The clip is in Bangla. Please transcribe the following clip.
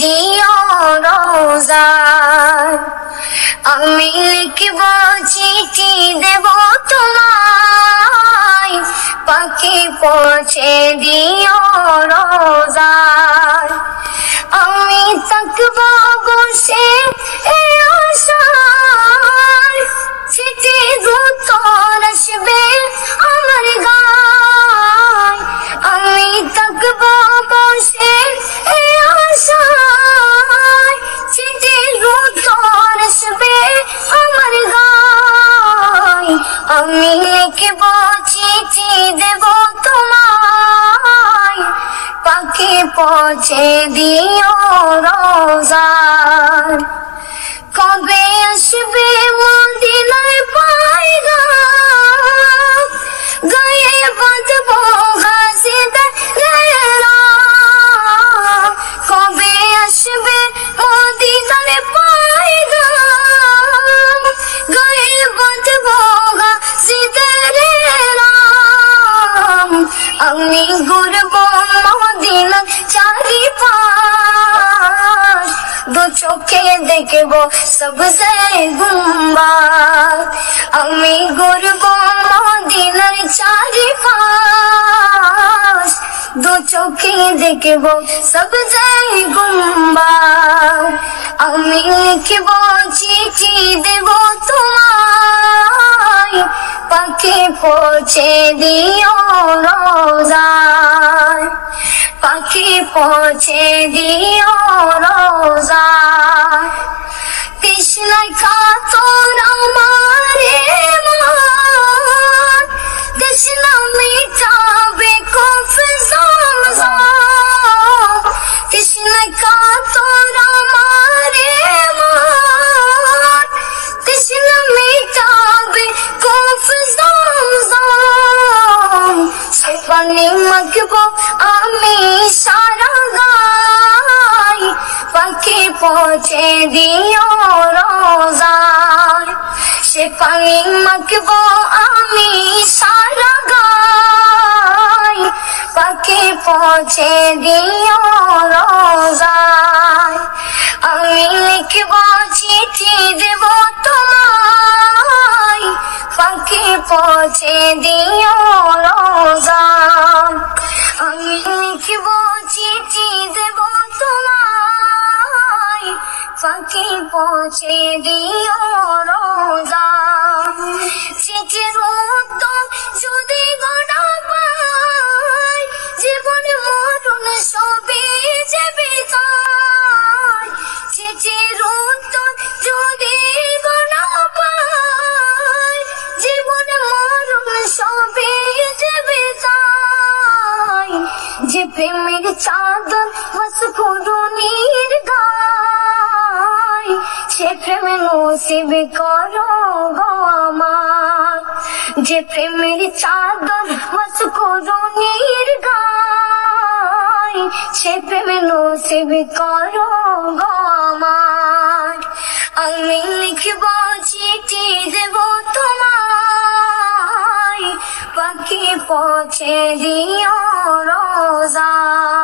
দিও রোজায়। আমি লিখব চিঠি দেব তোমায়, পাখি পৌঁছে দিও রোজায়। আমি থাকবো বসে এই আশায়, চিঠির উত্তর আসবে আমার গায়। আমি থাকবো বসে এই আশায়, চিঠির উত্তর আসবে আমার গায়। আমি লিখব চিঠি দেব তোমায়, পাখি পৌঁছে দিও রোজায়। কবে আসবে মদিনায় পয়গাম, গায়ে বাঁধবো গাজিদের রেহরাম। কবে আসবে মদিনায় পয়গাম, গায়ে বাঁধবো গাজিদের রেহরাম। আমি ঘুরবো মদিনার চারিপাশ, দু চোখে দেখবো সবজে গুম্বাদ। আমি ঘুরবো মদিনার চারিপাশ, দু চোখে দেখবো সবজে গুম্বাদ। আমি লিখব চিঠি দেব তোমায়, পাখি পৌঁছে দিও রোজায়। পাখি পৌঁছে দিও রোজায়। তৃষ্ণায় কাতর আমার মন, তৃষ্ণা মিটাবে কফ জমজম। তৃষ্ণায় কাতর আমার মন, তৃষ্ণা মিটাবে কফ জমজম। সে পানি মাখবো আমি সারা গায়, পাখি পৌঁছে দিও রোজায়। সে পানি মাখবো আমি সারা গায়, পাখি পৌঁছে দিও রোজায়। আমি লিখব চিঠি দেব তোমায়, পাখি পৌঁছে দিও রোজায়। আমি লিখব চিঠি দেব তোমায়, পাখি পৌঁছে দিও রোজায়। চিঠির উত্তর যদি গোনা পাই, জীবন মরণ সবই যাবে তাই। চিঠির উত্তর যদি গোনা পাই, জীবন মরণ সবই যাবে তাই। যে প্রেমের চাদর মসকুরুনির গায়, সে প্রেমে নসিব করো গো আমার। যে প্রেমের চাদর মসকুরুনির গায়, সে প্রেমে নসিব করো গো আমার। আমি লিখব চিঠি দেব তোমায়, পাখি পৌঁছে দিও রোজায়।